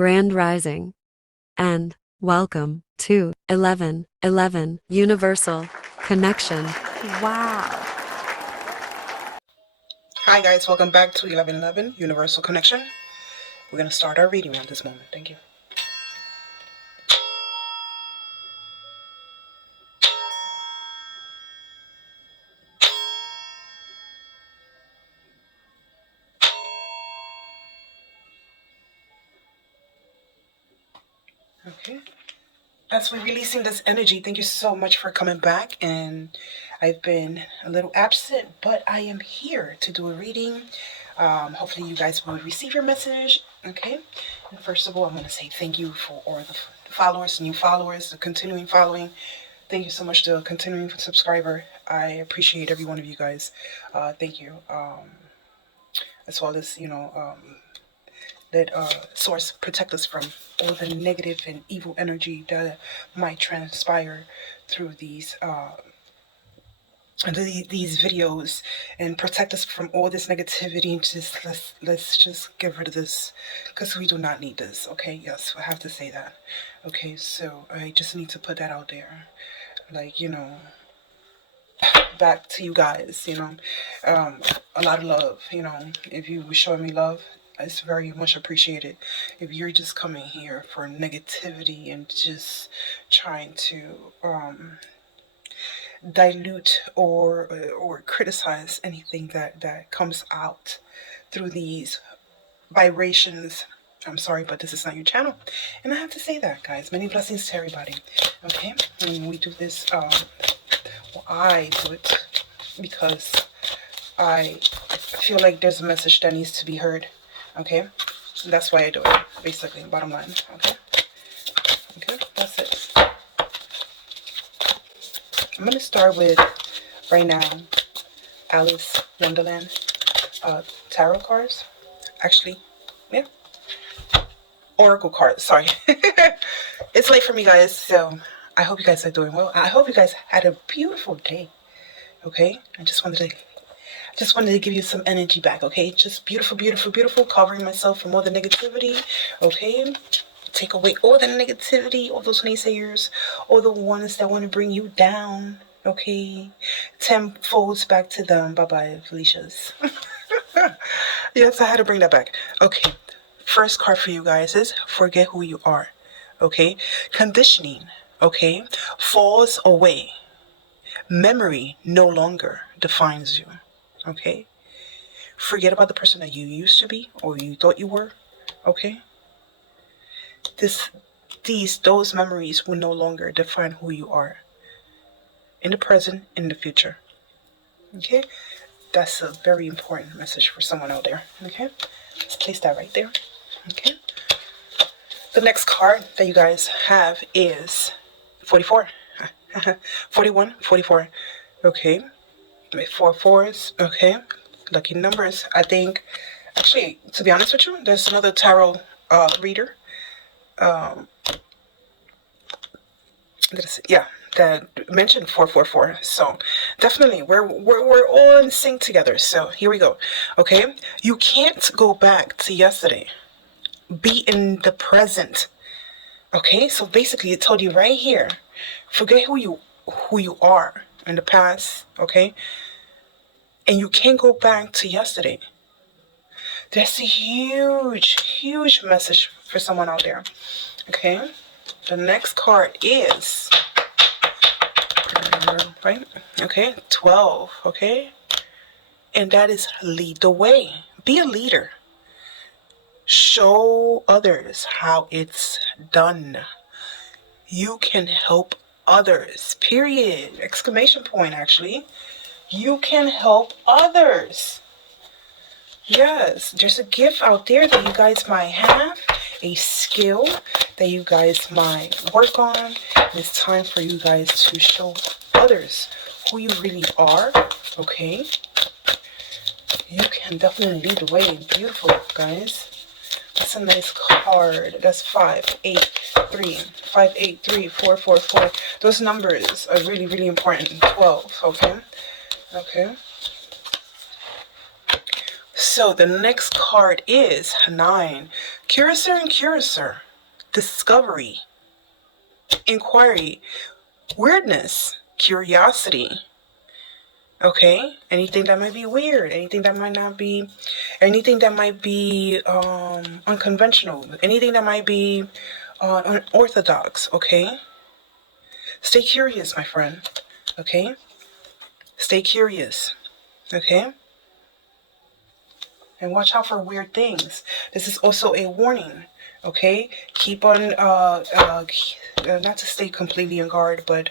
Grand Rising, and welcome to 1111 Universal Connection. Wow. Hi guys, welcome back to 1111 Universal Connection. We're going to start our reading at this moment. Thank you. Okay. As we're releasing this energy, thank you so much for coming back. And I've been a little absent, but I am here to do a reading. Hopefully you guys will receive your message. Okay. And first of all, I'm going to say thank you for all the followers, new followers, the continuing following. Thank you so much to a continuing subscriber. I appreciate every one of you guys. Thank you. As well as, that source protect us from all the negative and evil energy that might transpire through these videos, and protect us from all this negativity. Just let's just get rid of this, because we do not need this. Okay, yes, I have to say that. Okay, so I just need to put that out there, like, back to you guys. A lot of love. If you were showing me love, it's very much appreciated. If you're just coming here for negativity and just trying to dilute or criticize anything that comes out through these vibrations, I'm sorry, but this is not your channel. And I have to say that, guys. Many blessings to everybody. Okay, and we do this. I do it because I feel like there's a message that needs to be heard. Okay, that's why I do it, basically, bottom line. Okay, that's it. I'm going to start with, right now, Alice Wonderland tarot cards. Actually, yeah, oracle cards, sorry. It's late for me, guys, so I hope you guys are doing well. I hope you guys had a beautiful day. Okay, I just wanted to give you some energy back. Okay, just beautiful, beautiful, beautiful. Covering myself from all the negativity. Okay, take away all the negativity, all those naysayers, all the ones that want to bring you down. Okay, 10 folds back to them. Bye bye, Felicia's. Yes, I had to bring that back. Okay, first card for you guys is forget who you are. Okay, conditioning. Okay, falls away. Memory no longer defines you. Okay, forget about the person that you used to be or you thought you were. Okay, those memories will no longer define who you are in the present, in the future. Okay, that's a very important message for someone out there. Okay, let's place that right there. Okay, the next card that you guys have is 44. 41, 44. Okay, 4 4s. Okay, lucky numbers. I think, actually, to be honest with you, there's another tarot reader. That mentioned 444. So definitely, we're all in sync together. So here we go. Okay, you can't go back to yesterday. Be in the present. Okay, so basically, it told you right here. Forget who you are in the past, okay? And you can't go back to yesterday. That's a huge, huge message for someone out there, okay? The next card is, right? Okay, 12, okay? And that is lead the way. Be a leader. Show others how it's done. You can help others, period, exclamation point. Actually, you can help others. Yes, there's a gift out there that you guys might have, a skill that you guys might work on. It's time for you guys to show others who you really are. Okay, you can definitely lead the way. Beautiful, guys. That's a nice card. That's 5 8 3 5 8 3 4 4 4. Those numbers are really, really important. 12. Okay. So the next card is 9. Curator and Curator. Discovery. Inquiry. Weirdness. Curiosity. Okay, anything that might be weird, anything that might not be, anything that might be unconventional, anything that might be unorthodox. Okay, stay curious, my friend. Okay, stay curious. Okay, and watch out for weird things. This is also a warning. Okay, keep on not to stay completely on guard, but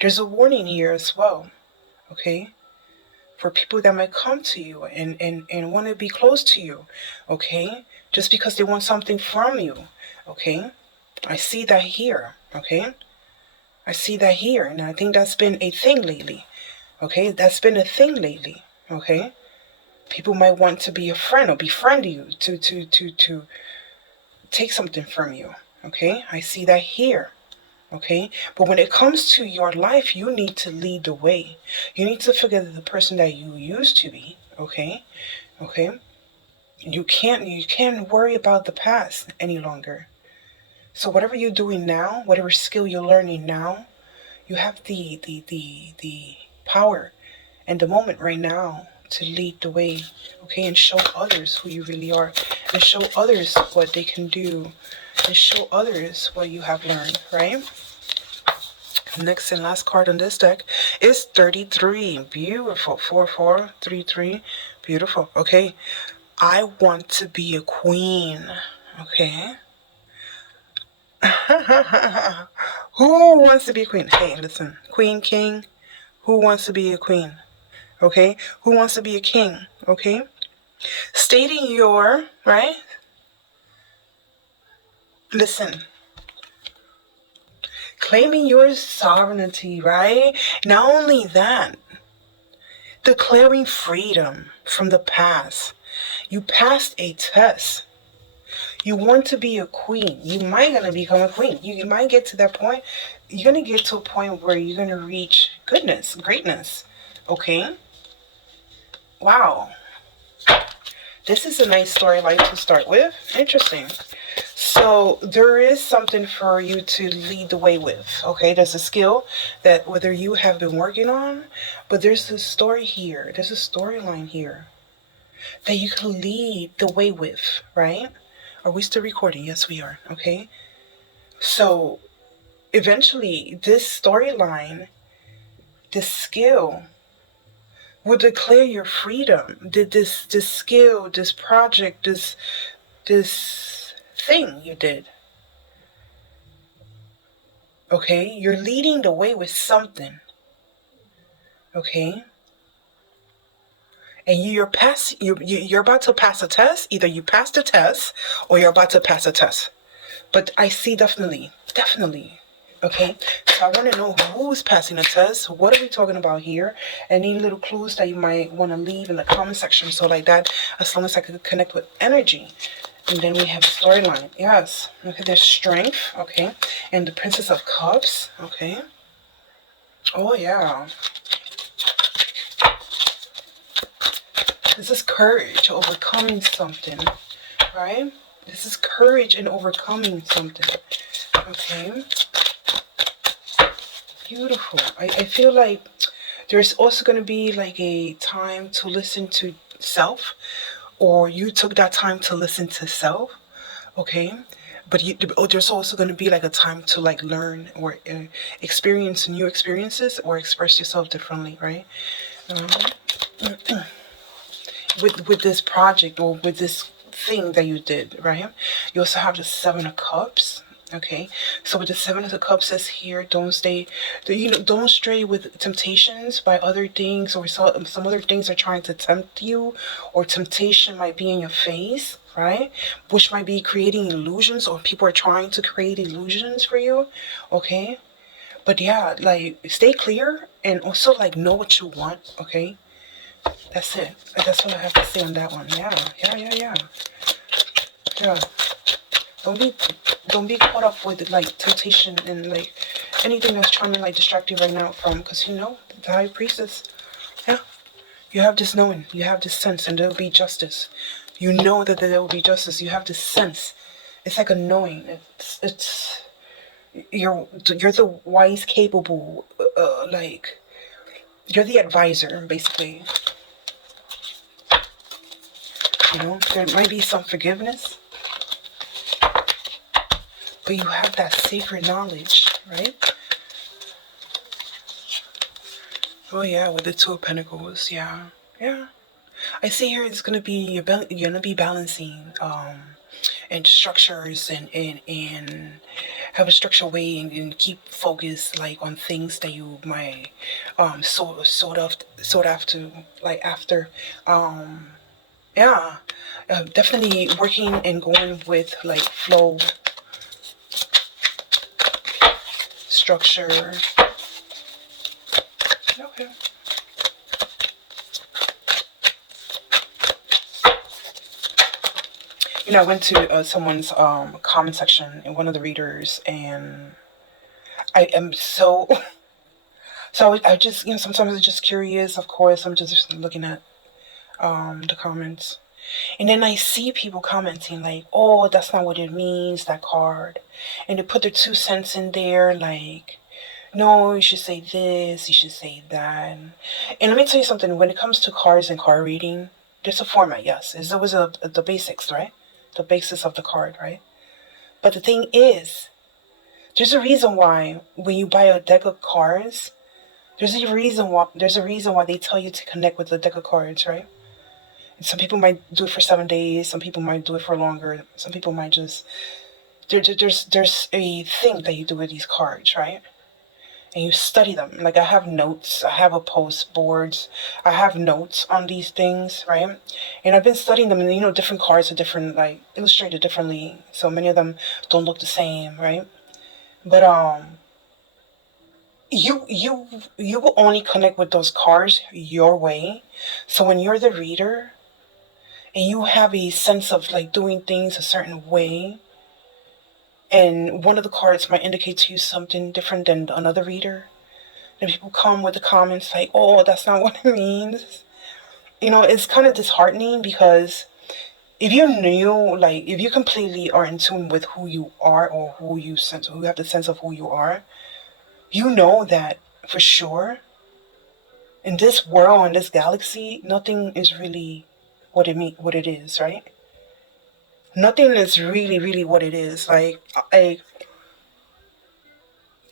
there's a warning here as well. Okay, for people that might come to you and want to be close to you, okay, just because they want something from you. Okay, I see that here. Okay, I see that here, and I think that's been a thing lately. Okay, that's been a thing lately. Okay, people might want to be a friend or befriend you to take something from you. Okay, I see that here. Okay, but when it comes to your life, you need to lead the way. You need to forget the person that you used to be. Okay, okay, you can't worry about the past any longer. So whatever you're doing now, whatever skill you're learning now, you have the power and the moment right now to lead the way. Okay, and show others who you really are, and show others what they can do, and show others what you have learned. Right. Next and last card on this deck is 33. Beautiful. 4433. Beautiful. Okay. I want to be a queen. Okay. Who wants to be a queen? Hey, listen. Queen, king. Who wants to be a queen? Okay. Who wants to be a king? Okay. Stating your, right? Listen. Claiming your sovereignty, right? Not only that, declaring freedom from the past. You passed a test. You want to be a queen. You might gonna become a queen. You might get to that point. You're gonna get to a point where you're gonna reach goodness, greatness. Okay? Wow. This is a nice storyline to start with. Interesting. So there is something for you to lead the way with. Okay, there's a skill that whether you have been working on, but there's a story here. There's a storyline here that you can lead the way with, right? Are we still recording? Yes, we are. Okay. So eventually this storyline, this skill will declare your freedom. This skill, this project, this thing you did. Okay, you're leading the way with something. Okay, and you're about to pass a test. Either you passed a test or you're about to pass a test. But I see definitely. Okay, so I want to know who's passing a test. What are we talking about here? Any little clues that you might want to leave in the comment section, so like that, as long as I can connect with energy. And then we have storyline. Yes. Okay, there's strength. Okay, and the Princess of Cups. Okay. Oh yeah. This is courage, overcoming something, right? This is courage in overcoming something. Okay. Beautiful. I feel like there's also going to be like a time to listen to self, or you took that time to listen to self. Okay. But there's also going to be like a time to like learn or experience new experiences or express yourself differently, right? With this project or with this thing that you did, right? You also have the 7 of Cups. Okay, so with the 7 of the Cups says here, don't stray with temptations by other things, or some other things are trying to tempt you, or temptation might be in your face, right? Which might be creating illusions, or people are trying to create illusions for you. Okay, but yeah, like stay clear and also like know what you want. Okay, that's it. That's what I have to say on that one. Yeah. Don't be caught up with like temptation and like anything that's trying to like distract you right now from, because you know the High Priestess. Yeah, You have this knowing, you have this sense, and there will be justice. You know that there will be justice. You have this sense. It's like a knowing. It's you're the wise, capable, like you're the advisor, basically. You know, there might be some forgiveness, but you have that sacred knowledge, right? Oh yeah, with the Two of Pentacles, yeah. I see here it's gonna be you're gonna be balancing and structures and have a structured way and keep focus like on things that you might sort after like after yeah definitely working and going with like flow, structure. Okay. You know, I went to someone's comment section in one of the readers, and I am so so I just, you know, sometimes I'm just curious. Of course, I'm just looking at the comments, and then I see people commenting like, "Oh, that's not what it means, that card," and they put their 2 cents in there, like, "No, you should say this, you should say that." And let me tell you something. When it comes to cards and card reading, there's a format. Yes, it's always the basics, right? The basis of the card, right? But the thing is, there's a reason why when you buy a deck of cards, there's a reason why they tell you to connect with the deck of cards, right? And some people might do it for 7 days, some people might do it for longer, some people might just there's a thing that you do with these cards, right? And you study them. Like I have notes, I have a post boards, I have notes on these things, right? And I've been studying them, and you know, different cards are different, like illustrated differently. So many of them don't look the same, right? But you will only connect with those cards your way. So when you're the reader and you have a sense of like doing things a certain way, and one of the cards might indicate to you something different than another reader, and people come with the comments like, "Oh, that's not what it means." You know, it's kind of disheartening, because if you knew, like, if you completely are in tune with who you are, or who have the sense of who you are, you know that for sure in this world, in this galaxy, nothing is really what it is, right? Nothing is really what it is. Like,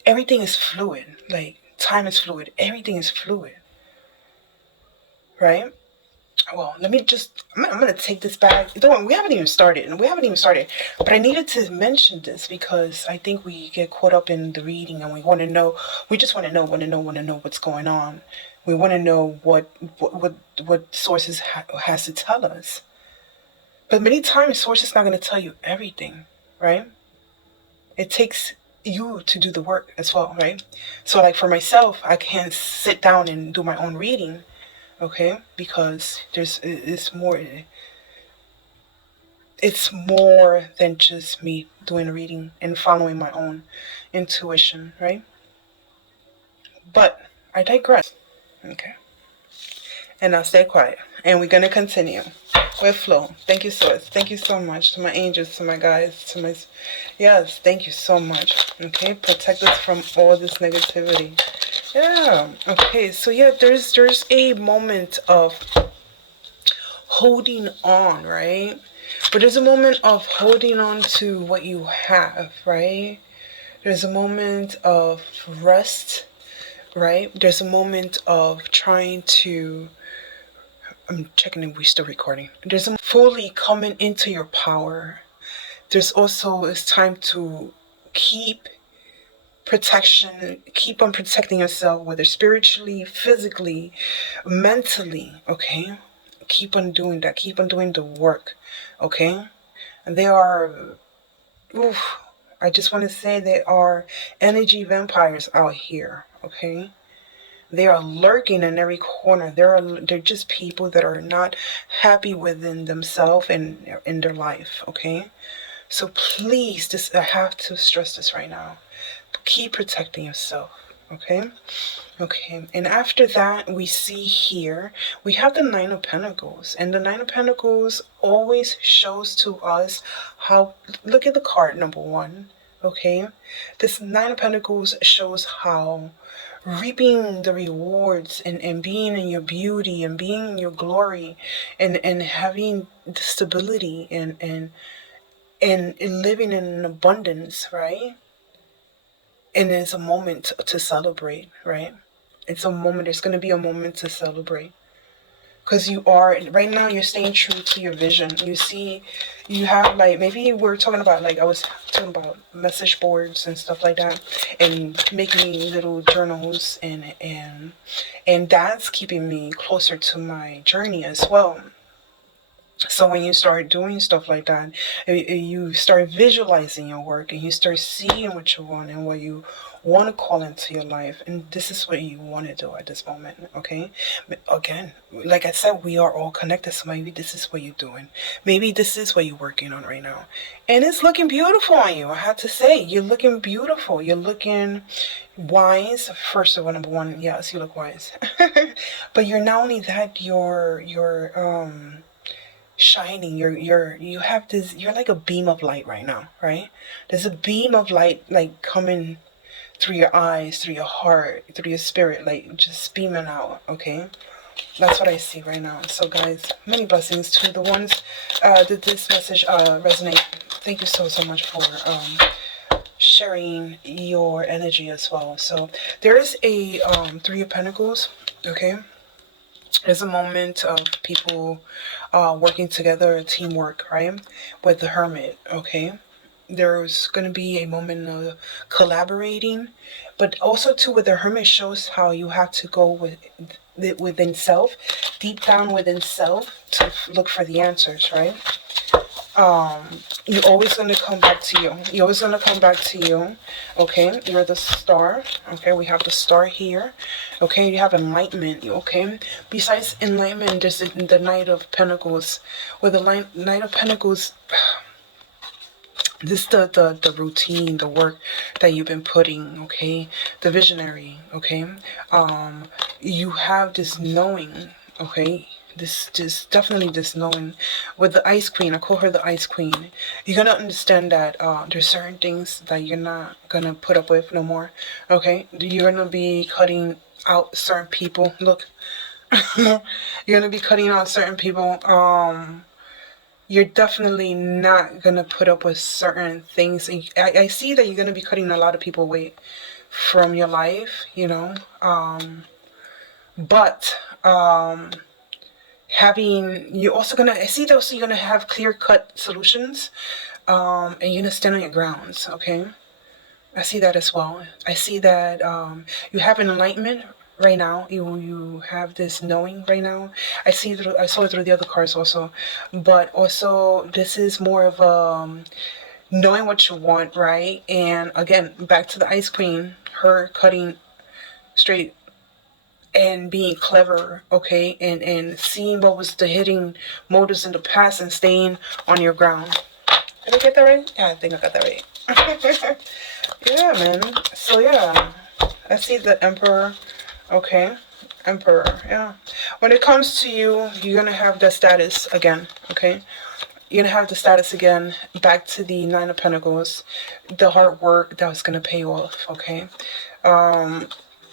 everything is fluid. Like, time is fluid. Everything is fluid, right? Well, let me just, I'm gonna take this back. We haven't even started, but I needed to mention this because I think we get caught up in the reading, and we just want to know what's going on. We want to know what sources has to tell us. But many times, sources not going to tell you everything, right? It takes you to do the work as well, right? So like for myself, I can't sit down and do my own reading, okay? Because it's more than just me doing a reading and following my own intuition, right? But I digress, okay? And I'll stay quiet. And we're going to continue with flow. Thank you, Source. Thank you so much to my angels, to my guides, to my... Yes, thank you so much. Okay, protect us from all this negativity. Yeah, okay. So yeah, there's a moment of holding on, right? But there's a moment of holding on to what you have, right? There's a moment of rest, right? There's a moment of trying to... I'm checking if we're still recording. There's a fully coming into your power. There's also, it's time to keep on protecting yourself, whether spiritually, physically, mentally, okay? Keep on doing that. Keep on doing the work, okay? And there are, I just want to say there are energy vampires out here, okay? They are lurking in every corner. They're just people that are not happy within themselves and in their life, okay? So please, I have to stress this right now. Keep protecting yourself, Okay. Okay, and after that, we see here, we have the Nine of Pentacles. And the Nine of Pentacles always shows to us how, look at the card, number one, okay? This Nine of Pentacles shows how reaping the rewards and being in your beauty and being in your glory and having the stability and living in an abundance, right? And it's a moment to celebrate, right? It's a moment, there's going to be a moment to celebrate. Because you are, right now, you're staying true to your vision. You see, you have like, maybe we're talking about, like, I was talking about message boards and stuff like that. And making little journals. And that's keeping me closer to my journey as well. So when you start doing stuff like that, you start visualizing your work and you start seeing what you want and what you want to call into your life. And this is what you want to do at this moment, okay? But again, like I said, we are all connected. So maybe this is what you're doing. Maybe this is what you're working on right now. And it's looking beautiful on you. I have to say, you're looking beautiful. You're looking wise. First of all, number one, yes, you look wise. But you're not only that, you're shining. You have this, you're like a beam of light right now, right? There's a beam of light like coming through your eyes, through your heart, through your spirit, like just beaming out, okay? That's what I see right now. So guys, many blessings to the ones that this message resonate. Thank you so much for sharing your energy as well. So there is a Three of Pentacles, okay? There's a moment of people working together, teamwork, right? With the Hermit, okay? There's going to be a moment of collaborating, but also too with the Hermit shows how you have to go within self, deep down within self to look for the answers, right? You're always going to come back to you. You're always going to come back to you. Okay, you're the star. Okay, we have the star here. Okay, you have enlightenment. Okay, besides enlightenment, there's the Knight of Pentacles. With the Knight of Pentacles, this is the routine, the work that you've been putting. Okay, the visionary. Okay, you have this knowing. Okay. This definitely this knowing. With the Ice Queen, I call her the Ice Queen. You're gonna understand that there's certain things that you're not gonna put up with no more. Okay, you're gonna be cutting out certain people. Look, you're gonna be cutting out certain people. You're definitely not gonna put up with certain things. And I see that you're gonna be cutting a lot of people away from your life. You know, but you're also gonna, I see that also you're gonna have clear-cut solutions, and you're gonna stand on your grounds, okay? I see that as well. I see that you have an enlightenment right now. You have this knowing right now. I saw it through the other cards also, but also this is more of knowing what you want, right? And again, back to the Ice Queen, her cutting straight and being clever, okay, and seeing what was the hidden motives in the past and staying on your ground. Did I get that right? Yeah, I think I got that right. Yeah, man. So yeah, I see the Emperor. Okay, Emperor. Yeah. When it comes to you, you're gonna have the status again. Okay, you're gonna have the status again. Back to the Nine of Pentacles, the hard work that was gonna pay off. Okay.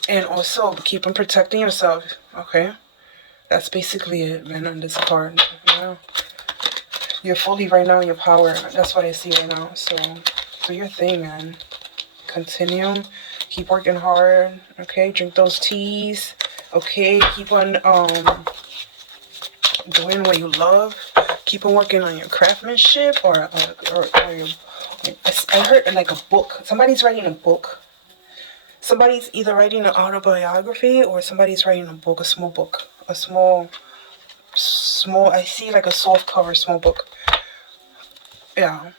And also keep on protecting yourself, okay? That's basically it, man, on this card. Yeah. You're fully right now in your power. That's what I see right now. So do your thing, man. Continue. Keep working hard, okay? Drink those teas, okay? Keep on doing what you love. Keep on working on your craftsmanship or your... I heard like a book. Somebody's writing a book. Somebody's either writing an autobiography or somebody's writing a book, a small book. A small, I see like a soft cover small book. Yeah.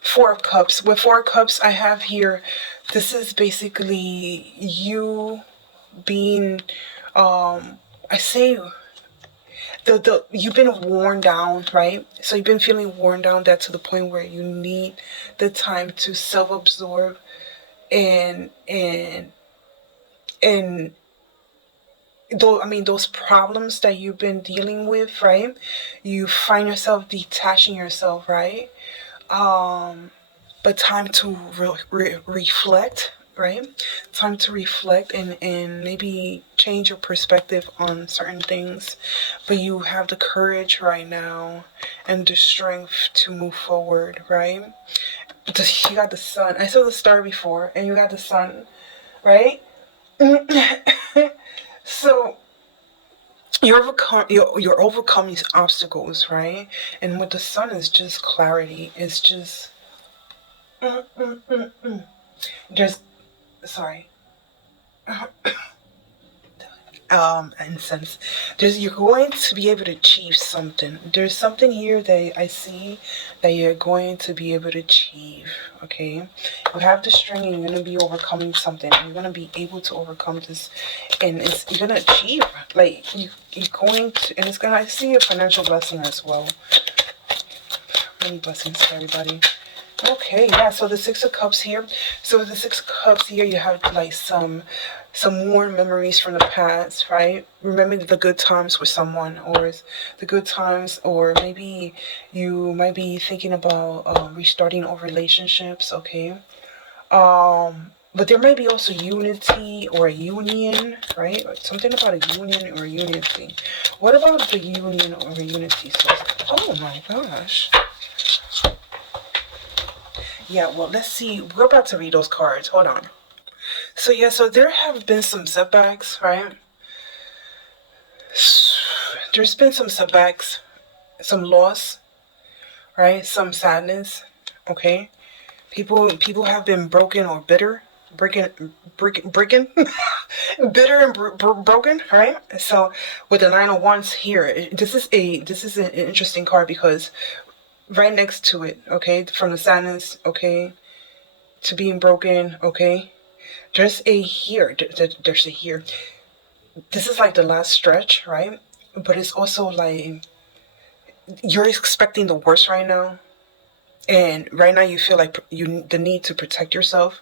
Four of Cups. With Four of Cups, I have here, this is basically you being, I say, you've been worn down, right? So you've been feeling worn down, that to the point where you need the time to self-absorb and And though, I mean, those problems that you've been dealing with, right? You find yourself detaching yourself, right? But time to reflect, right? Time to reflect and maybe change your perspective on certain things. But you have the courage right now and the strength to move forward, right? You got the sun. I saw the star before, and you got the sun, right? So you're overcoming obstacles, right? And with the sun is just clarity. It's just just sorry. Incense. You're going to be able to achieve something. There's something here that I see that you're going to be able to achieve. Okay, you have the strength, and you're gonna be overcoming something. You're gonna be able to overcome this, and you're gonna achieve. Like you're going to, and it's gonna. I see a financial blessing as well. Many blessings to everybody. Okay, yeah, so the Six of Cups here. So the Six of Cups here, you have like some warm memories from the past, right? Remember the good times with someone, or the good times, or maybe you might be thinking about restarting old relationships, okay? But there might be also unity or a union, right? Something about a union or a unity. What about the union or a unity? So, oh my gosh. Yeah, well, let's see. We're about to read those cards. Hold on. So, yeah, so there have been some setbacks, right? There's been some setbacks, some loss, right? Some sadness, okay? People have been broken or bitter, breaking, bitter and broken, right? So, with the Nine of Wands here, this is an interesting card because right next to it, okay, from the sadness, okay, to being broken, okay, there's a here. There's a here. This is like the last stretch, right? But it's also like you're expecting the worst right now, and right now you feel like the need to protect yourself,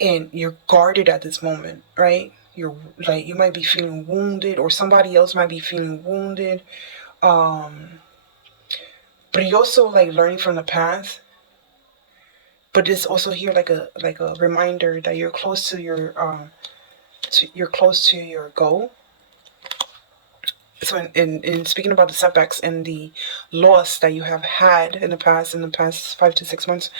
and you're guarded at this moment, right? You're like you might be feeling wounded, or somebody else might be feeling wounded. But you also like learning from the past. But it's also here like a reminder that you're close to you're close to your goal. So in speaking about the setbacks and the loss that you have had in the past 5 to 6 months,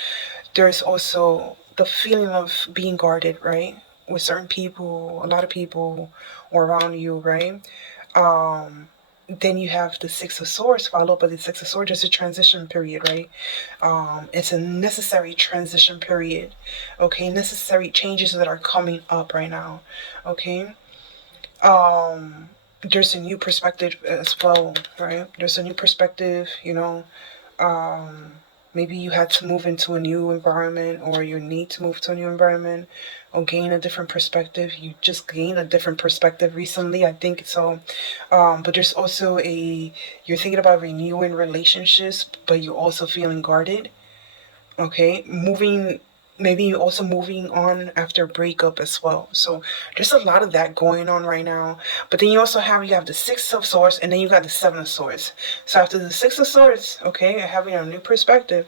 there's also the feeling of being guarded, right? With certain people, a lot of people around you, right? Then you have the Six of Swords followed by the Six of Swords. It's a transition period, right? It's a necessary transition period, okay? Necessary changes that are coming up right now, okay? There's a new perspective as well, right? There's a new perspective, maybe you had to move into a new environment, or you need to move to a new environment, or gain a different perspective. You just gained a different perspective recently, I think so. But there's also you're thinking about renewing relationships, but you're also feeling guarded. Okay, maybe you're also moving on after a breakup as well. So there's a lot of that going on right now. But then you have the Six of Swords, and then you got the Seven of Swords. So after the Six of Swords, okay, having a new perspective,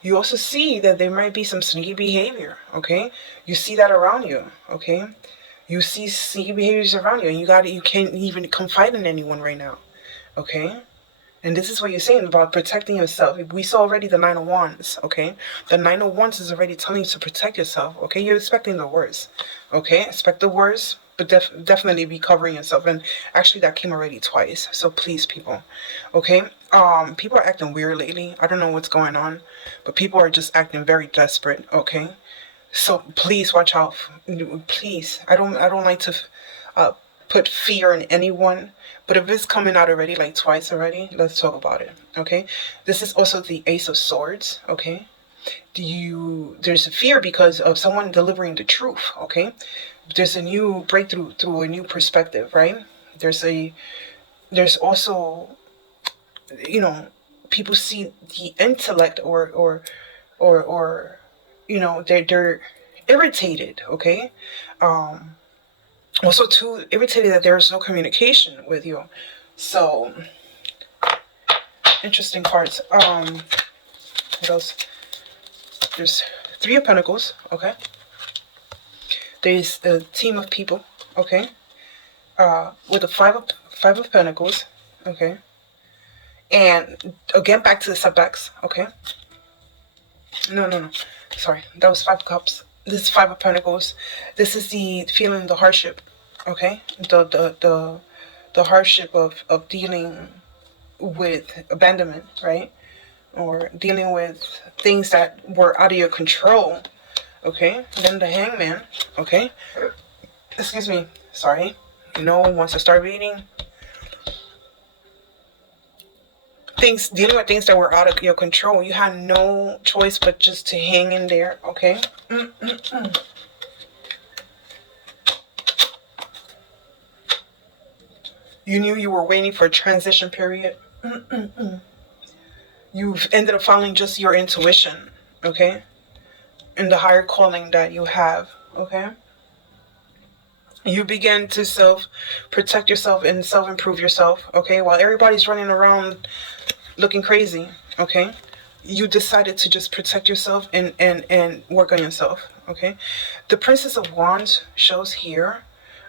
you also see that there might be some sneaky behavior, okay? You see that around you, okay? You see sneaky behaviors around you, and you can't even confide in anyone right now, okay? And this is what you're saying about protecting yourself. We saw already the Nine of Wands, okay? The Nine of Wands is already telling you to protect yourself, okay? You're expecting the worst, okay? Expect the worst, but definitely be covering yourself. And actually, that came already twice. So please, people, okay? People are acting weird lately. I don't know what's going on, but people are just acting very desperate, okay? So please watch out. Please, I don't like to put fear in anyone. But if it's coming out already, like twice already, let's talk about it, okay? This is also the Ace of Swords, okay? There's a fear because of someone delivering the truth, okay? There's a new breakthrough through a new perspective, right? There's also, people see the intellect or they're irritated, okay? Also too irritated that there's no communication with you. So interesting cards. What else? There's Three of Pentacles, okay? There's a team of people, okay? With the five of Pentacles, okay? And again, back to the setbacks, okay? No. Sorry, that was Five of Cups. This is Five of Pentacles. This is the feeling, the hardship, okay? The hardship of dealing with abandonment, right? Or dealing with things that were out of your control, okay? Then the Hangman, okay? Excuse me, sorry. No one wants to start reading. Dealing with things that were out of your control. You had no choice but just to hang in there, okay? You knew you were waiting for a transition period. You've ended up following just your intuition, okay? And the higher calling that you have, okay? You begin to self-protect yourself and self-improve yourself, okay? While everybody's running around looking crazy, okay? You decided to just protect yourself and work on yourself, okay? The Princess of Wands shows here,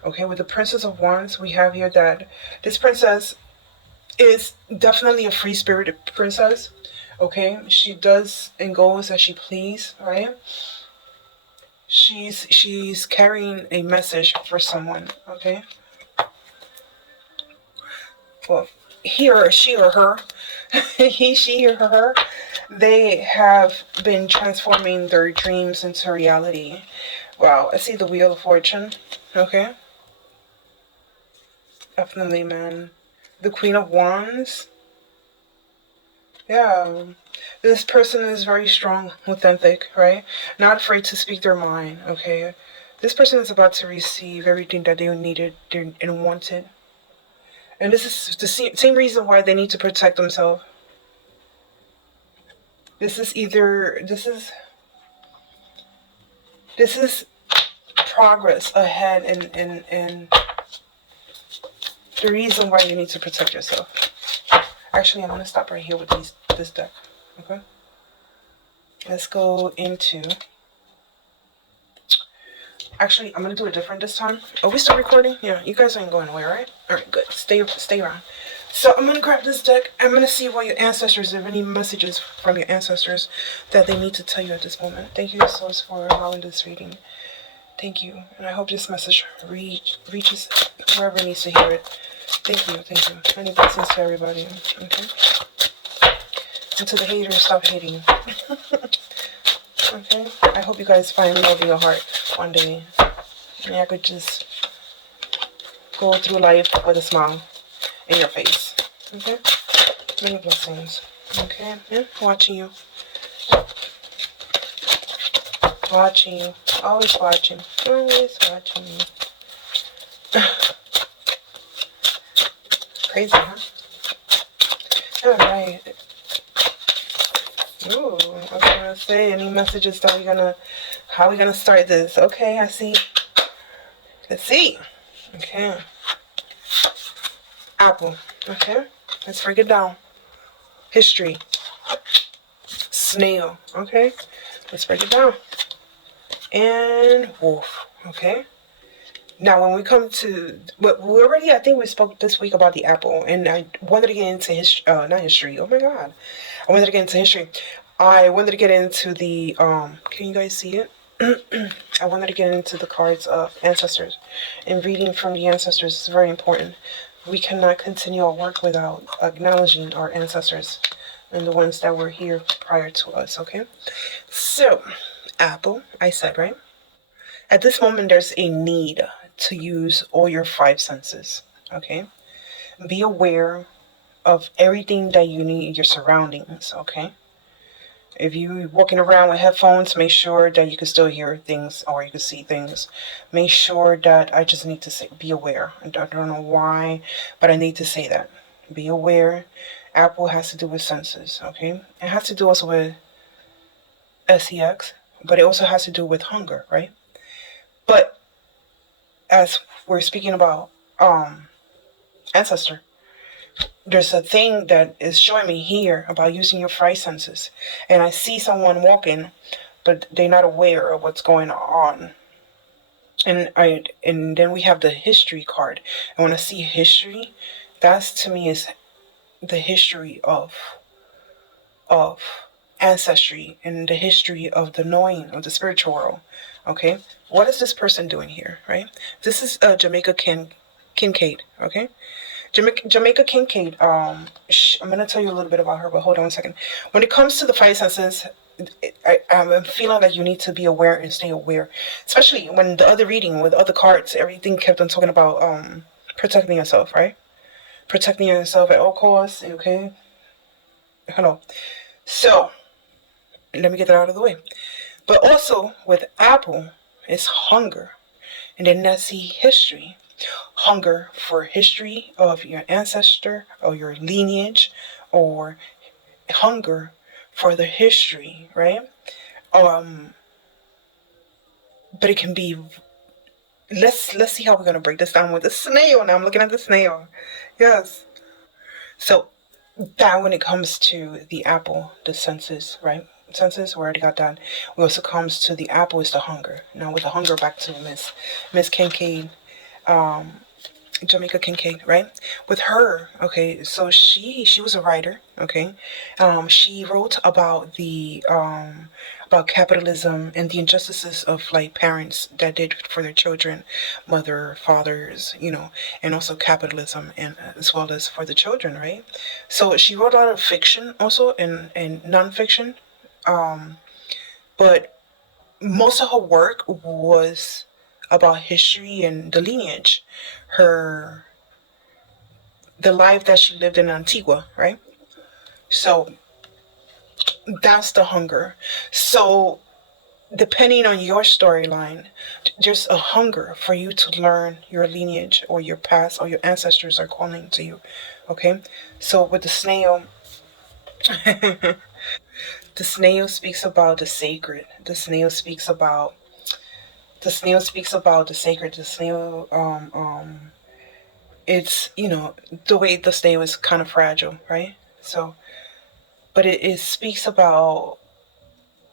okay? With the Princess of Wands, we have here that this princess is definitely a free-spirited princess, okay? She does and goes as she please, right? She's carrying a message for someone, okay? Well, he or she or her, he, she, or her, they have been transforming their dreams into reality. Wow, I see the Wheel of Fortune, okay? Definitely, man. The Queen of Wands. Yeah, this person is very strong, authentic, right? Not afraid to speak their mind, okay? This person is about to receive everything that they needed and wanted. And this is the same reason why they need to protect themselves. This is progress ahead, and the reason why you need to protect yourself. Actually, I'm going to stop right here with this deck, okay? Let's go into... Actually, I'm going to do it different this time. Are we still recording? Yeah, you guys ain't going away, right? Alright, good. Stay around. So I'm going to grab this deck. I'm going to see what your ancestors, have any messages from your ancestors that they need to tell you at this moment. Thank you so much for allowing this reading. Thank you. And I hope this message reaches whoever needs to hear it. Thank you. Many blessings to everybody. Okay? And to the haters, stop hating. Okay? I hope you guys find love in your heart one day. And I could just go through life with a smile in your face. Okay? Many blessings. Okay? Yeah? Watching you. Watching you. Always watching. Always watching you. Crazy, huh? Alright. Ooh, I was gonna say, any messages that how we gonna start this? Okay, I see. Let's see. Okay. Apple. Okay. Let's break it down. History. Snail. Okay. Let's break it down. And wolf. Okay. Now, when we come to, I think we spoke this week about the apple, and I wanted to get into not history. Oh my God. I wanted to get into history. I wanted to get into the, can you guys see it? I wanted to get into the cards of ancestors, and reading from the ancestors is very important. We cannot continue our work without acknowledging our ancestors and the ones that were here prior to us, okay? So, apple, I said, right? At this moment, there's a need to use all your five senses, okay? Be aware of everything that you need in your surroundings, okay? If you're walking around with headphones, make sure that you can still hear things or you can see things. Make sure that, I just need to say, be aware. I don't know why, but I need to say that. Be aware. Apple has to do with senses, okay? It has to do also with sex, but it also has to do with hunger, right? But as we're speaking about ancestor, there's a thing that is showing me here about using your five senses. And I see someone walking, but they're not aware of what's going on. And then we have the history card. And when I see history, that's to me is the history of ancestry and the history of the knowing of the spiritual world. Okay, what is this person doing here, right? This is Jamaica Kincaid. Okay, Jamaica Kincaid. I'm gonna tell you a little bit about her, but hold on a second. When it comes to the five senses, I'm feeling that you need to be aware and stay aware, especially when the other reading with other cards, everything kept on talking about protecting yourself, right? Protecting yourself at all costs. Okay. Hello. So let me get that out of the way. But also with apple, it's hunger, and then that's the history. Hunger for history of your ancestor or your lineage, or hunger for the history, right? But it can be. Let's see how we're gonna break this down with the snail. Now I'm looking at the snail. Yes. So that when it comes to the apple, the senses, right? Senses, we already got that. We also comes to the apple is the hunger. Now with the hunger, back to Miss Kincaid, Jamaica Kincaid, right? With her, okay, so she was a writer, okay. She wrote about the about capitalism and the injustices of like parents that did for their children, mother, fathers, and also capitalism, and as well as for the children, right? So she wrote a lot of fiction also and nonfiction, but most of her work was about history and the lineage, her the life that she lived in Antigua, right? So that's the hunger. So depending on your storyline, there's a hunger for you to learn your lineage or your past or your ancestors are calling to you. Okay? So with the snail, the snail speaks about the sacred. The snail speaks about the sacred. The snail it's the way the snail is kind of fragile, right? So but it speaks about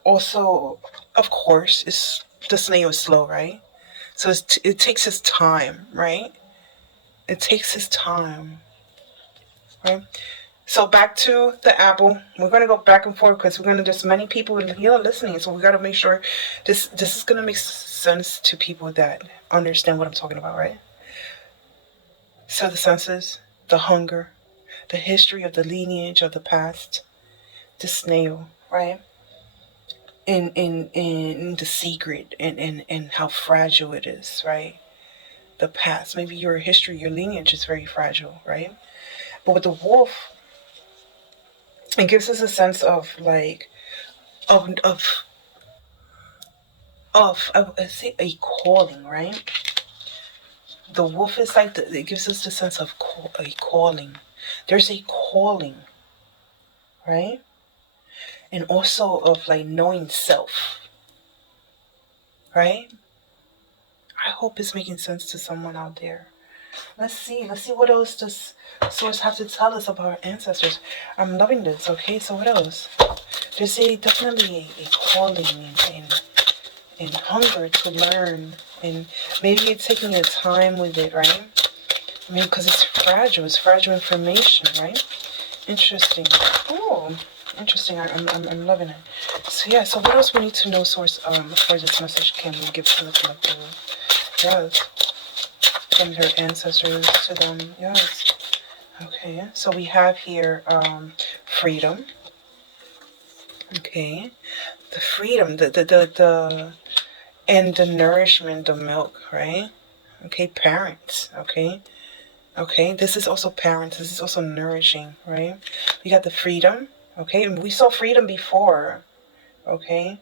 also, of course, it's the snail is slow, right? So it takes its time, right? It takes its time, right? So back to the apple. We're gonna go back and forth because there's many people here listening, so we gotta make sure this is gonna make sense to people that understand what I'm talking about, right? So the senses, the hunger, the history of the lineage of the past, the snail, right? In the secret and how fragile it is, right? The past, maybe your history, your lineage is very fragile, right? But with the wolf, it gives us a sense of like I say a calling, right? The wolf is like it gives us the sense of a calling. There's a calling, right? And also of like knowing self, right? I hope it's making sense to someone out there. Let's see what else does source have to tell us about our ancestors. I'm loving this. Okay, so what else? There's definitely a calling and hunger to learn, and maybe you're taking your time with it, right? I mean, because it's fragile information, right? Interesting. Oh, interesting. I'm loving it. So yeah, so what else we need to know, source, for this message can we give to the collective? Yes. From their ancestors to them. Yes. Okay. So we have here freedom. Okay. The freedom, the and the nourishment of milk, right? Okay, parents, okay? Okay, this is also parents, this is also nourishing, right? We got the freedom, okay? And we saw freedom before, okay?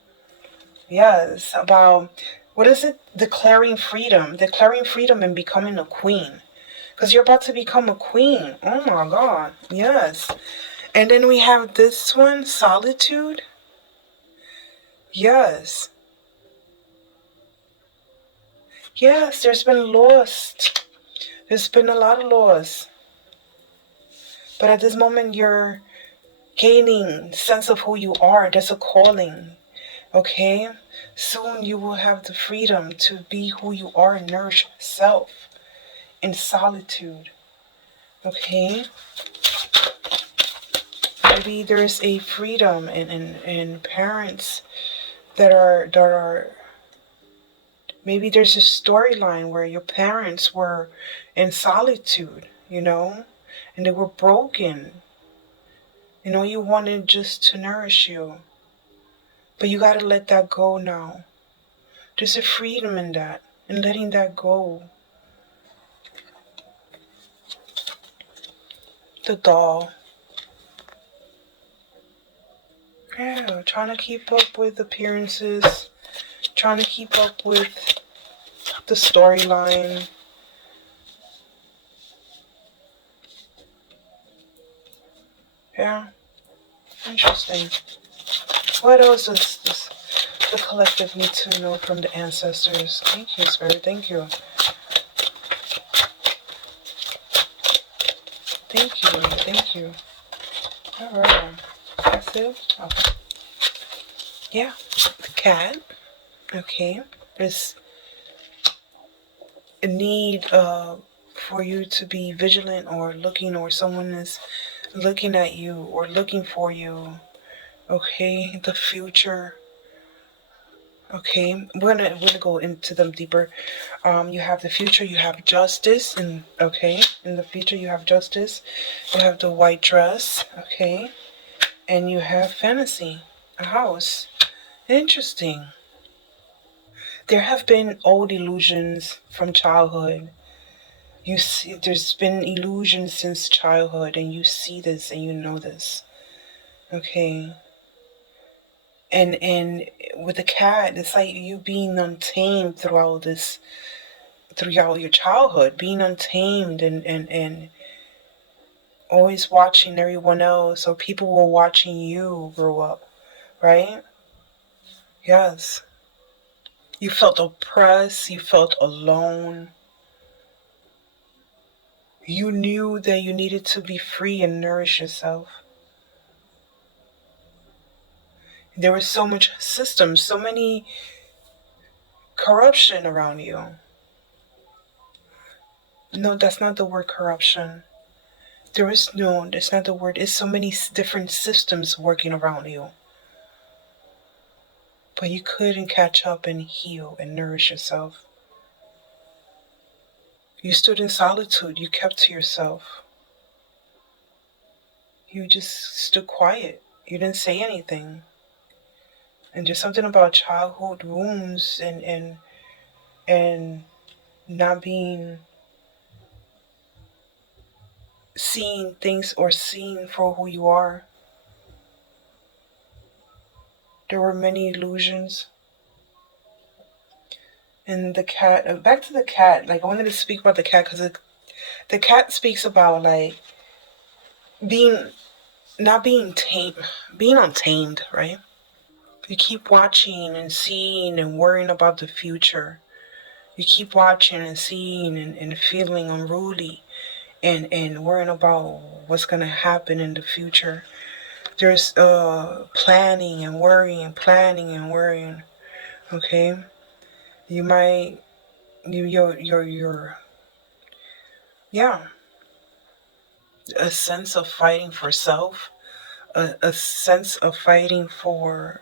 Yes, about, what is it? Declaring freedom and becoming a queen. Because you're about to become a queen. Oh my God, yes. And then we have this one, solitude. Yes. Yes, there's been loss. There's been a lot of loss. But at this moment, you're gaining sense of who you are. There's a calling. Okay? Soon you will have the freedom to be who you are and nourish yourself in solitude. Okay? Maybe there's a freedom in parents that are maybe there's a storyline where your parents were in solitude, and they were broken. You wanted just to nourish you. But you gotta let that go now. There's a freedom in that, in letting that go. The doll. Yeah, trying to keep up with appearances, trying to keep up with the storyline. Yeah, interesting. What else does the collective need to know from the ancestors? Thank you, Spirit. Thank you. Thank you. Thank you. All right. That's it. Okay. Yeah, the cat. Okay. There's a need for you to be vigilant or looking, or someone is looking at you or looking for you. Okay, the future. Okay, we're gonna go into them deeper. You have the future, you have justice, and in the future you have justice. You have the white dress, okay, and you have fantasy, a house. Interesting. There have been old illusions from childhood. You see, there's been illusions since childhood, and you see this and you know this. Okay. And with the cat, it's like you being untamed throughout your childhood, being untamed and always watching everyone else, or people were watching you grow up, right? Yes. You felt oppressed, you felt alone. You knew that you needed to be free and nourish yourself. There was so much systems, so many corruption around you. No, that's not the word corruption. That's not the word. It's so many different systems working around you. But you couldn't catch up and heal and nourish yourself. You stood in solitude. You kept to yourself. You just stood quiet. You didn't say anything. And there's something about childhood wounds and not being seeing things or seen for who you are. There were many illusions. And the cat, back to the cat, like I wanted to speak about the cat because the cat speaks about like being, not being tamed, being untamed, right? You keep watching and seeing and worrying about the future. You keep watching and seeing and feeling unruly and worrying about what's going to happen in the future. There's planning and worrying, okay? You might, yeah, a sense of fighting for self, a sense of fighting for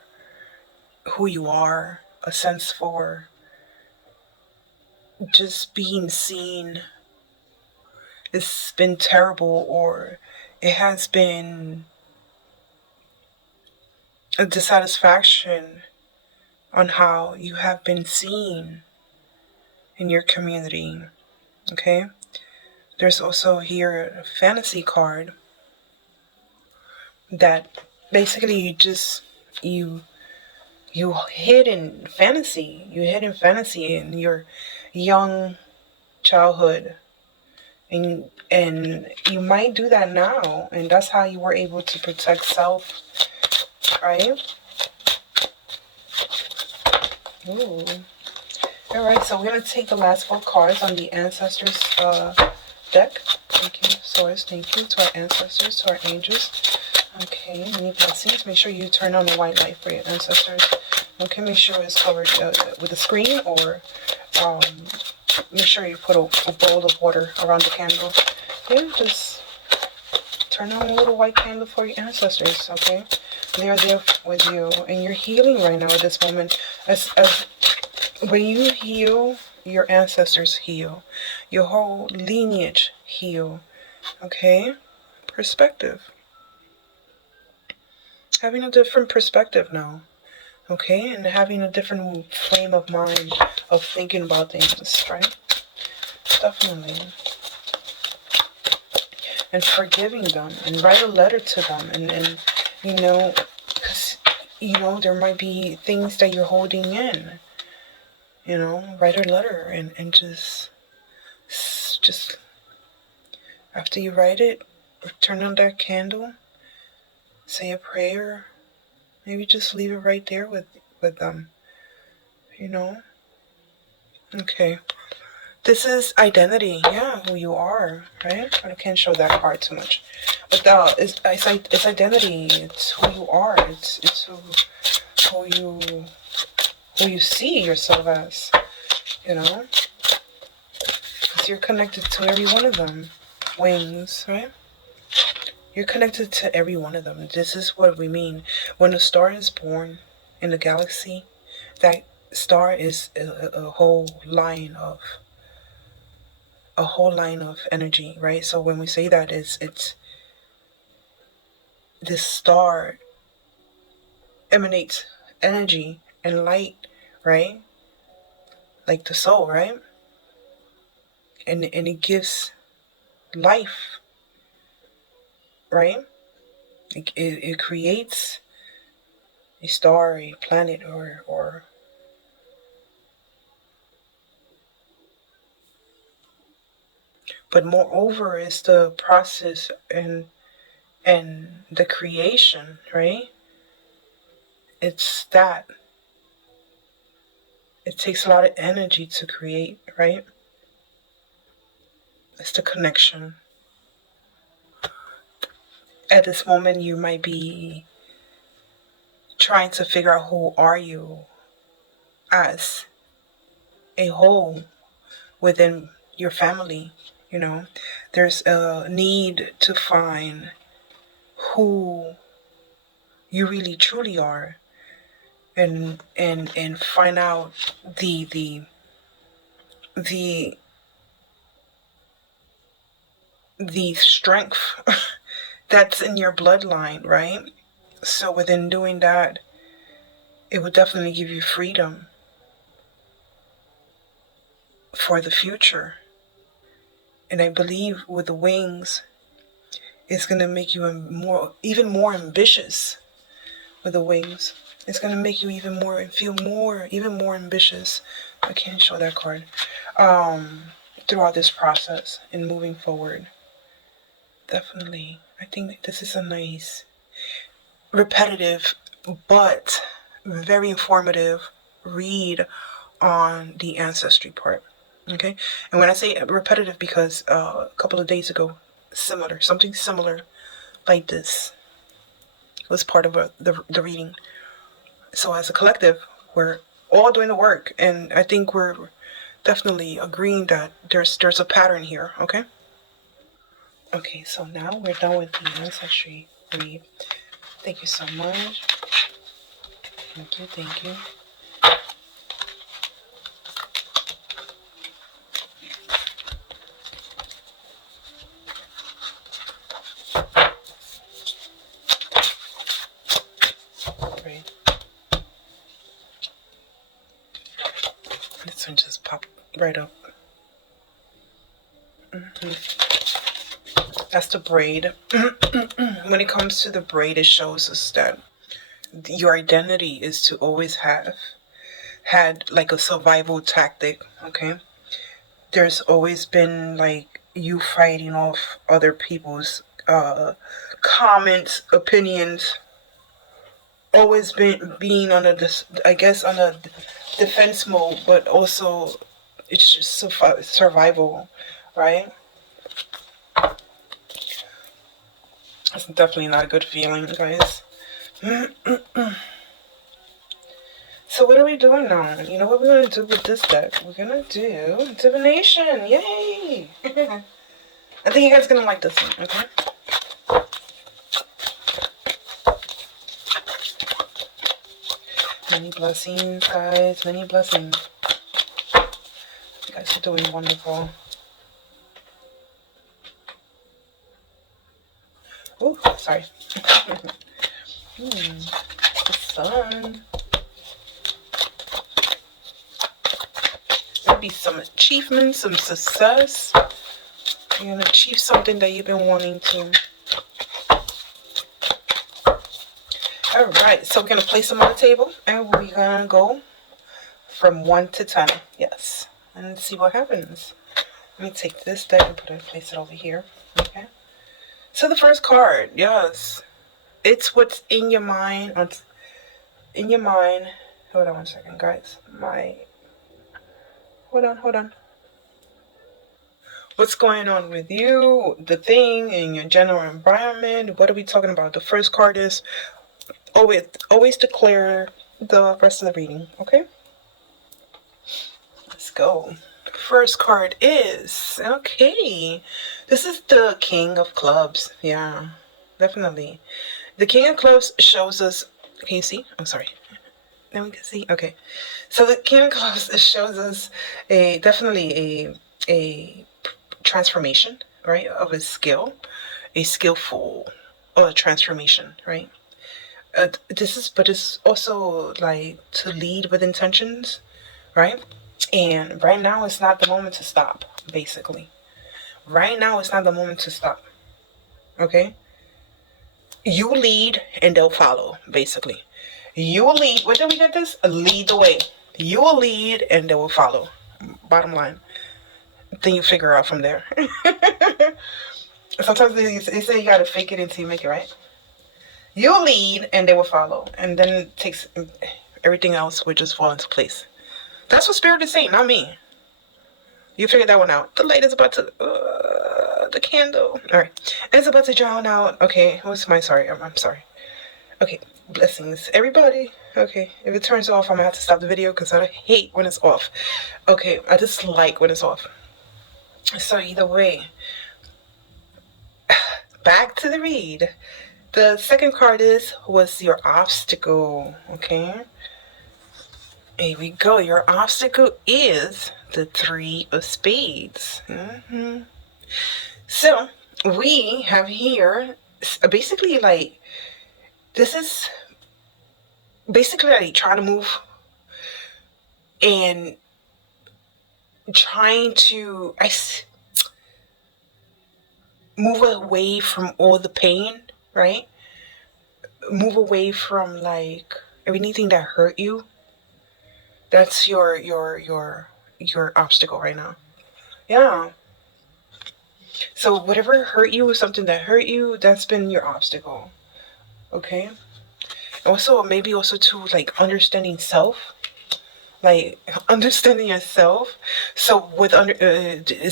who you are, a sense for just being seen. It's been terrible, or it has been a dissatisfaction on how you have been seen in your community. Okay? There's also here a fantasy card that basically you hid in fantasy. You hid in fantasy in your young childhood. And you might do that now, and that's how you were able to protect self, right? Ooh. Alright, so we're going to take the last 4 cards on the Ancestors deck. Thank you, Source. Thank you to our ancestors, to our angels. Okay, many blessings. Make sure you turn on the white light for your ancestors. Okay, make sure it's covered with a screen, or make sure you put a bowl of water around the candle. Yeah, just turn on a little white candle for your ancestors, okay? They are there with you, and you're healing right now at this moment. As when you heal, your ancestors heal. Your whole lineage heal, okay? Perspective. Having a different perspective now, okay? And having a different frame of mind of thinking about things, right? Definitely. And forgiving them, and write a letter to them, and you know, because you know there might be things that you're holding in. You know, write a letter, and just after you write it, turn on that candle, say a prayer, maybe just leave it right there with them. You know. Okay. This is identity, yeah, who you are, right? I can't show that card too much, but it's identity. It's who you are. It's who you see yourself as, you know. Because you're connected to every one of them. Wings, right? You're connected to every one of them. This is what we mean when a star is born in the galaxy. That star is a whole line of energy, right? So when we say that, it's this star emanates energy and light, right? Like the soul, right? And it gives life, right? It creates a star, a planet, or but moreover is the process and the creation, right? It's that. It takes a lot of energy to create, right? It's the connection. At this moment, you might be trying to figure out who are you as a whole within your family. You know, there's a need to find who you really truly are, and find out the strength that's in your bloodline, right? So within doing that, it would definitely give you freedom for the future. And I believe with the wings, it's going to make you even more ambitious. With the wings, it's going to make you even more ambitious. I can't show that card. Throughout this process and moving forward. Definitely. I think this is a nice, repetitive, but very informative read on the ancestry part. Okay? And when I say repetitive, because a couple of days ago, something similar like this was part of the reading. So as a collective, we're all doing the work, and I think we're definitely agreeing that there's a pattern here, okay? Okay, so now we're done with the ancestry read. Thank you so much. Thank you. Great. This one just popped right up. That's the braid. When it comes to the braid, it shows us that your identity is to always have had like a survival tactic, okay? There's always been like you fighting off other people's comments, opinions, always been being on a I guess on a defense mode, but also it's just survival, right? It's definitely not a good feeling, guys. So what are we doing now? You know what we're gonna do with this deck? We're gonna do divination. Yay! I think you guys are gonna like this one. Okay. Many blessings, guys. Many blessings. You guys are doing wonderful. Oh, sorry. The sun. There'll be some achievement, some success. You're gonna achieve something that you've been wanting to. Alright, so we're gonna place them on the table and we're gonna go from 1 to 10. Yes. And see what happens. Let me take this deck and place it over here. Okay. So the first card, yes. It's what's in your mind. In your mind. Hold on one second, guys. Hold on. What's going on with you? The thing in your general environment. What are we talking about? The first card is always declare the rest of the reading. Okay. Let's go. First card is okay. This is the King of Clubs. Yeah, definitely. The King of Clubs shows us. Can you see? I'm sorry. Now we can see. Okay. So the King of Clubs shows us definitely a transformation, right, of a skill, a skillful transformation, right. This is also like to lead with intentions, right? And right now it's not the moment to stop, basically. Right now it's not the moment to stop. Okay? You lead and they'll follow, basically. You will lead. Where did we get this? Lead the way. You will lead and they will follow. Bottom line. Then you figure out from there. Sometimes they say you gotta fake it until you make it, right? You lead and they will follow. And then it takes everything else will just fall into place. That's what Spirit is saying, not me. You figured that one out. The light is about to... the candle. Alright. It's about to drown out. Okay. What's my... Sorry. I'm sorry. Okay. Blessings. Everybody. Okay. If it turns off, I'm going to have to stop the video because I hate when it's off. Okay. I just like when it's off. So either way. Back to the read. The second card was your obstacle. Okay. Here we go. Your obstacle is the 3 of Spades. So we have here basically like this is basically like trying to move and trying to move away from all the pain, right? Move away from like anything that hurt you. That's your obstacle right now. Yeah. So whatever hurt you, something that hurt you, that's been your obstacle. Okay. Also, maybe also too, like understanding self, like understanding yourself. So with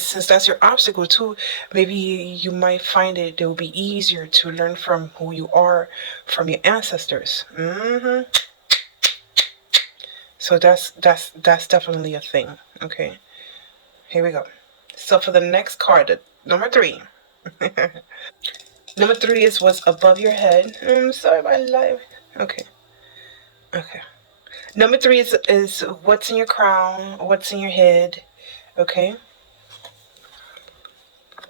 since that's your obstacle too, maybe you might find it will be easier to learn from who you are, from your ancestors. So that's definitely a thing. Okay. Here we go. So for the next card, number 3. Number 3 is what's above your head. I'm sorry, my life. Okay. Number 3 is what's in your crown, what's in your head. Okay.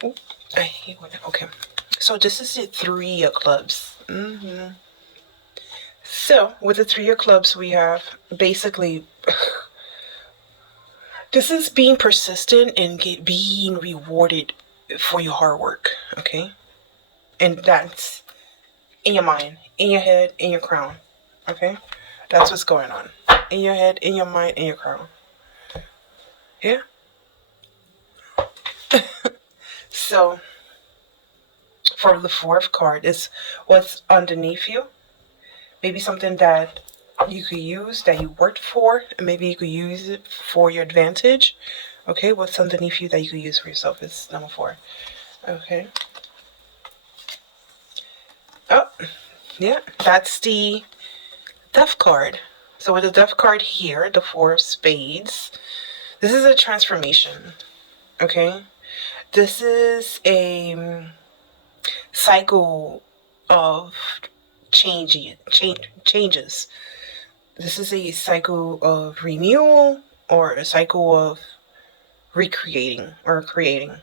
Ooh, I hate when. Okay. So this is the 3 of clubs. So with the 3 of clubs, we have basically. This is being persistent and being rewarded for your hard work, okay? And that's in your mind, in your head, in your crown, okay? That's what's going on. In your head, in your mind, in your crown. Yeah? So, for the 4th card is what's underneath you. maybe something that you could use, that you worked for, and maybe you could use it for your advantage. Okay, what's underneath you that you could use for yourself is number 4. Okay. Oh, yeah, that's the Death card. So with the Death card here, the 4 of Spades, this is a transformation. Okay, this is a cycle of changes. This is a cycle of renewal or a cycle of recreating or creating.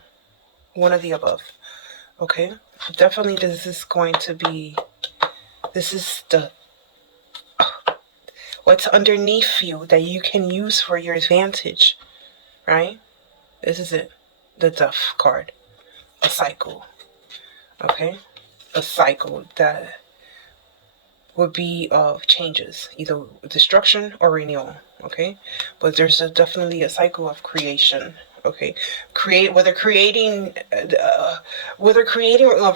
One of the above. Okay, definitely this is going to be, this is the what's underneath you that you can use for your advantage, right? This is it. The Death card. A cycle. Okay? A cycle that would be of changes, either destruction or renewal. Okay? But there's definitely a cycle of creation. Okay? Whether creating a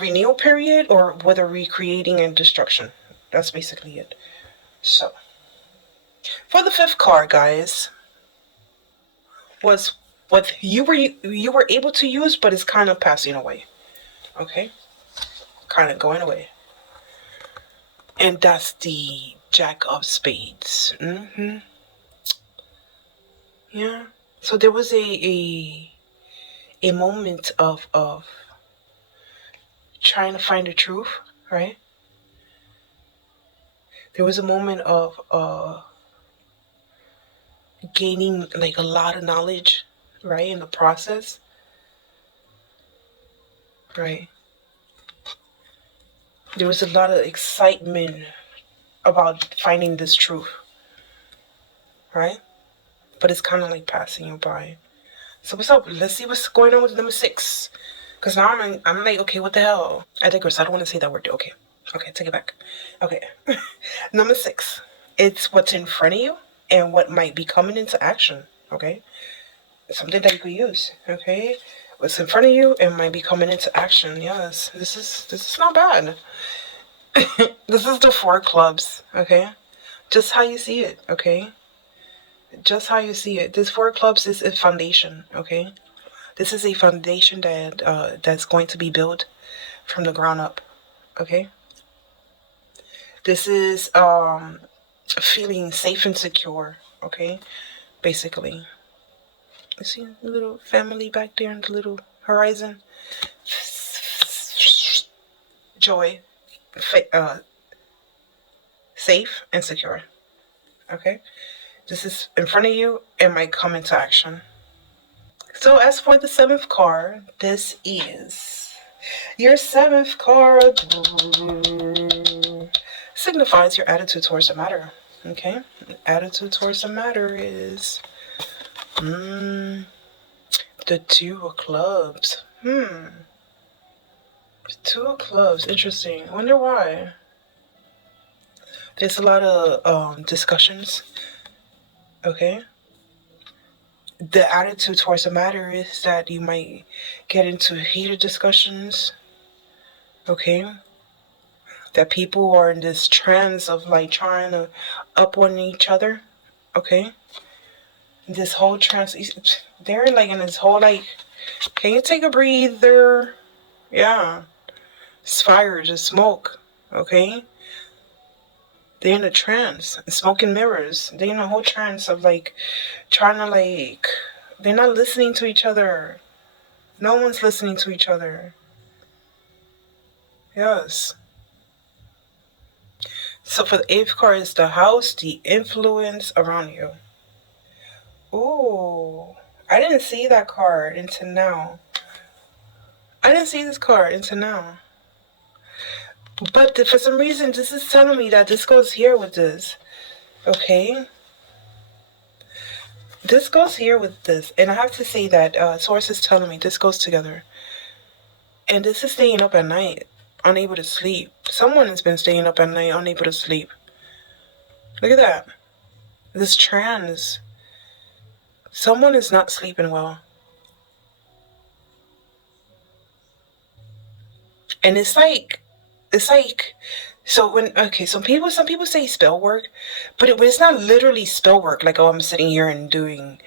renewal period or whether recreating and destruction. That's basically it. So, for the 5th card, guys, was what you were able to use, but it's kind of passing away. Okay? Kind of going away. And that's the Jack of Spades. Yeah. So there was a moment of trying to find the truth, right? There was a moment of gaining like a lot of knowledge, right, in the process. Right. There was a lot of excitement about finding this truth. Right? But it's kind of like passing you by. So what's up? Let's see what's going on with number 6. Because now I'm like, okay, what the hell? I digress. I don't want to say that word. Okay. Okay, take it back. Okay. Number 6. It's what's in front of you and what might be coming into action. Okay? Something that you could use. Okay? What's in front of you and might be coming into action. Yes. This is not bad. This is the 4 clubs. Okay? Just how you see it. Okay? Just how you see it. This 4 clubs is a foundation. Okay? This is a foundation that that's going to be built from the ground up. Okay? This is feeling safe and secure. Okay? Basically. You see the little family back there in the little horizon? Joy. Safe and secure. Okay? This is in front of you and might come into action. So as for the 7th card, this is your 7th card. Signifies your attitude towards the matter. Okay? Attitude towards the matter is the 2 of clubs. The 2 of clubs. Interesting. I wonder why. There's a lot of discussions. Okay? The attitude towards the matter is that you might get into heated discussions. Okay? That people are in this trance of like trying to up on each other. Okay? This whole trance, they're like in this whole like, can you take a breather? Yeah. It's fire, just smoke. Okay? They're in a trance. Smoke and mirrors. They're in a whole trance of like trying to like, they're not listening to each other. No one's listening to each other. Yes. So for the 8th card is the house, the influence around you. Ooh. I didn't see that card until now. I didn't see this card until now. But for some reason, this is telling me that this goes here with this. Okay? This goes here with this. And I have to say that source is telling me this goes together. And this is staying up at night, unable to sleep. Someone has been staying up at night, unable to sleep. Look at that. This trance. Someone is not sleeping well. And it's like So some people say spell work, but it's not literally spell work. Like, oh, I'm sitting here and doing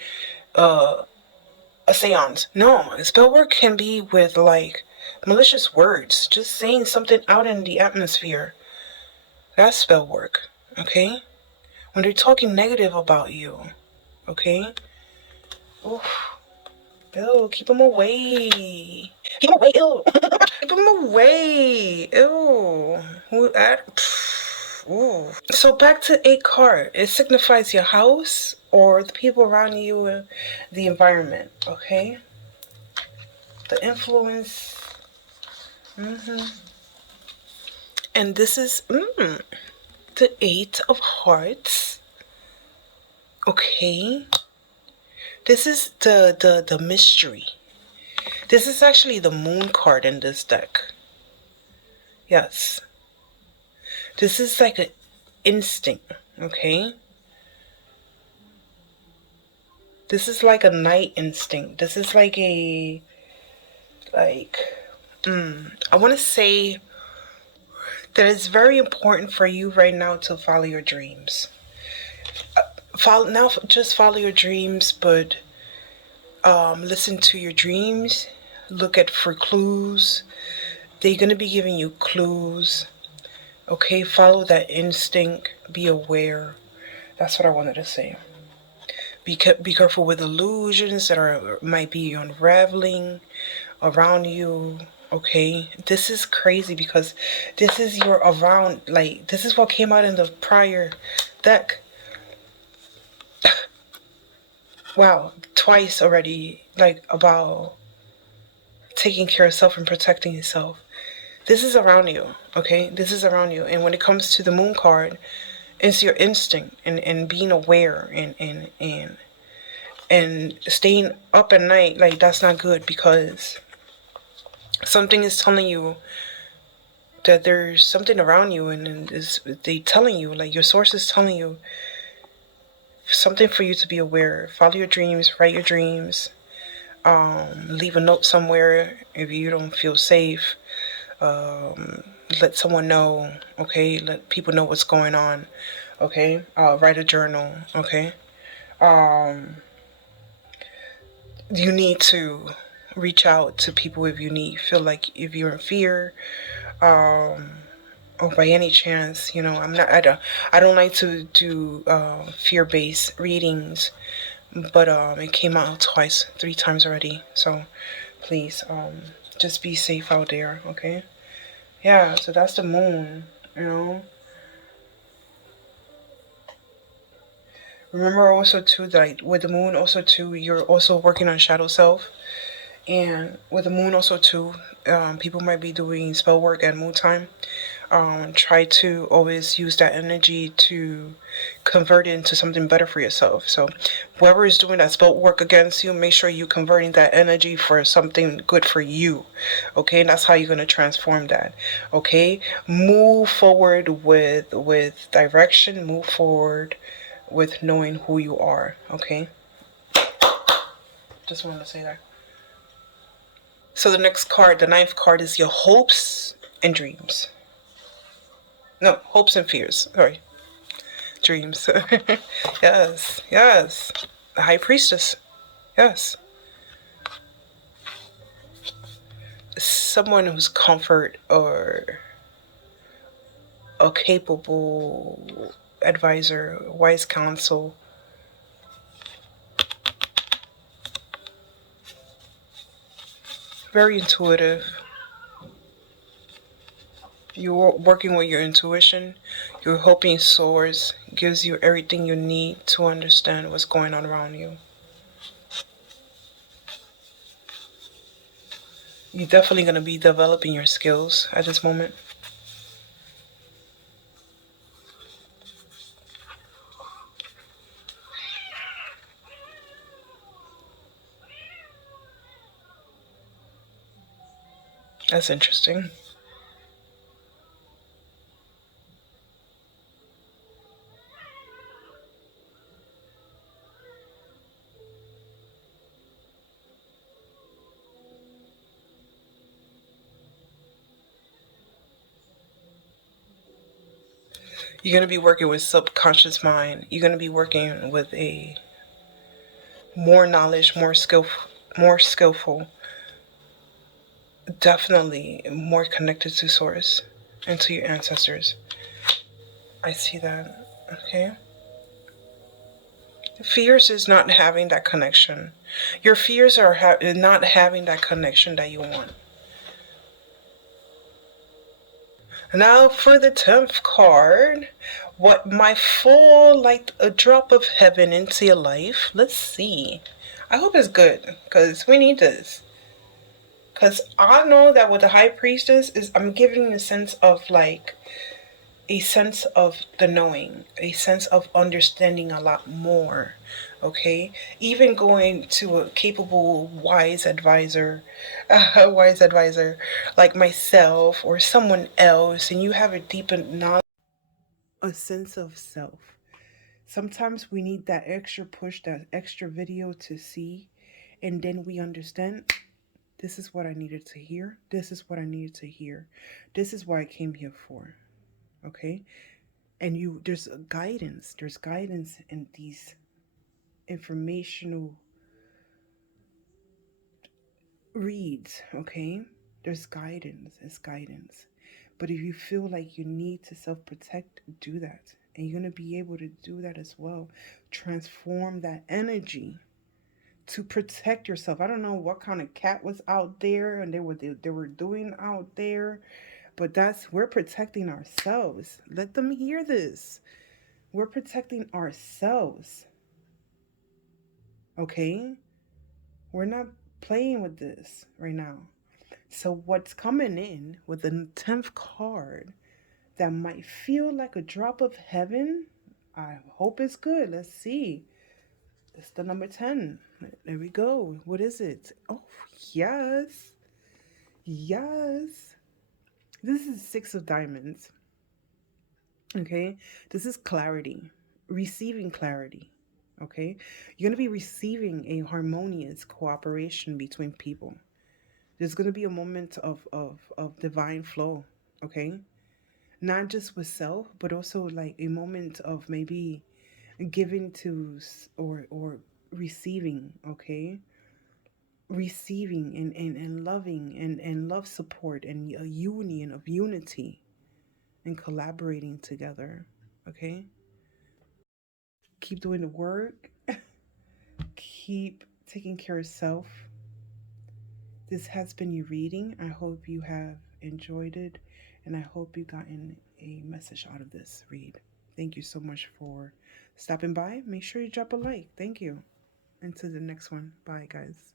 a seance. No, spell work can be with like malicious words, just saying something out in the atmosphere. That's spell work, okay? When they're talking negative about you, okay? Oof. Ew, keep them away. Keep them away, ew. Keep them away. Ew. Who that? Ooh. So back to a card. It signifies your house or the people around you and the environment, okay? The influence. And this is the Eight of Hearts. Okay. This is the mystery. This is actually the Moon card in this deck. Yes. This is like an instinct, okay? This is like a night instinct. This is like I want to say that it's very important for you right now to follow your dreams. Just follow your dreams, but listen to your dreams. Look at for clues. They're going to be giving you clues. Okay, follow that instinct. Be aware. That's what I wanted to say. Be careful with illusions that might be unraveling around you. Okay, this is crazy because this is your around, like, this is what came out in the prior deck. Wow, twice already, like, about taking care of self and protecting yourself. This is around you, okay? This is around you. And when it comes to the Moon card, it's your instinct and being aware and staying up at night. Like, that's not good because something is telling you that there's something around you, and they telling you, like, your source is telling you something for you to be aware. Follow your dreams, write your dreams, leave a note somewhere if you don't feel safe. Let someone know, okay? Let people know what's going on, okay? Write a journal, okay? You need to reach out to people if you feel like if you're in fear, or by any chance, I don't like to do fear-based readings, but it came out twice, 3 times already. So please, just be safe out there, okay? Yeah, so that's the Moon. Remember also too that with the Moon also too, you're also working on shadow self. And with the Moon also too, people might be doing spell work at moon time. Try to always use that energy to convert it into something better for yourself. So whoever is doing that spell work against you, make sure you converting that energy for something good for you. Okay, and that's how you're gonna transform that. Okay, move forward with direction. Move forward with knowing who you are. Okay, just wanted to say that. So the next card, the 9th card, is your hopes and dreams. No, hopes and fears. Sorry. Dreams. Yes, yes. The High Priestess. Yes. Someone who's comfort or a capable advisor, wise counsel. Very intuitive. You're working with your intuition. Your hoping source gives you everything you need to understand what's going on around you. You're definitely going to be developing your skills at this moment. That's interesting. You're going to be working with subconscious mind. You're going to be working with a more knowledge, more skillful, definitely more connected to source and to your ancestors. I see that. Okay. Fears is not having that connection. Your fears are not having that connection that you want. Now for the 10th card. What might fall like a drop of heaven into your life? Let's see. I hope it's good, because we need this. Because I know that with the High Priestess, I'm giving a sense of like, a sense of the knowing, a sense of understanding a lot more. Okay, even going to a capable, wise advisor, like myself or someone else, and you have a deeper knowledge, a sense of self. Sometimes we need that extra push, that extra video to see, and then we understand. This is what I needed to hear. This is what I needed to hear. This is what I came here for. Okay? And there's guidance in these informational reads. Okay, there's guidance. It's guidance. But if you feel like you need to self-protect, do that, and you're going to be able to do that as well. Transform that energy to protect yourself. I don't know what kind of cat was out there and they were doing out there, but we're protecting ourselves. Let them hear this. We're protecting ourselves. Okay? We're not playing with this right now. So, what's coming in with the 10th card that might feel like a drop of heaven? I hope it's good. Let's see. It's the number 10. There we go. What is it? Oh, yes. Yes. This is 6 of Diamonds. Okay? This is clarity, receiving clarity. Okay? You're going to be receiving a harmonious cooperation between people. There's going to be a moment of divine flow. Okay? Not just with self, but also like a moment of maybe giving to or receiving. Okay? Receiving and loving and love support and a union of unity and collaborating together. Okay? Keep doing the work. Keep taking care of self. This has been your reading. I hope you have enjoyed it, and I hope you gotten a message out of this read. Thank you so much for stopping by. Make sure you drop a like. Thank you. Until the next one. Bye, guys.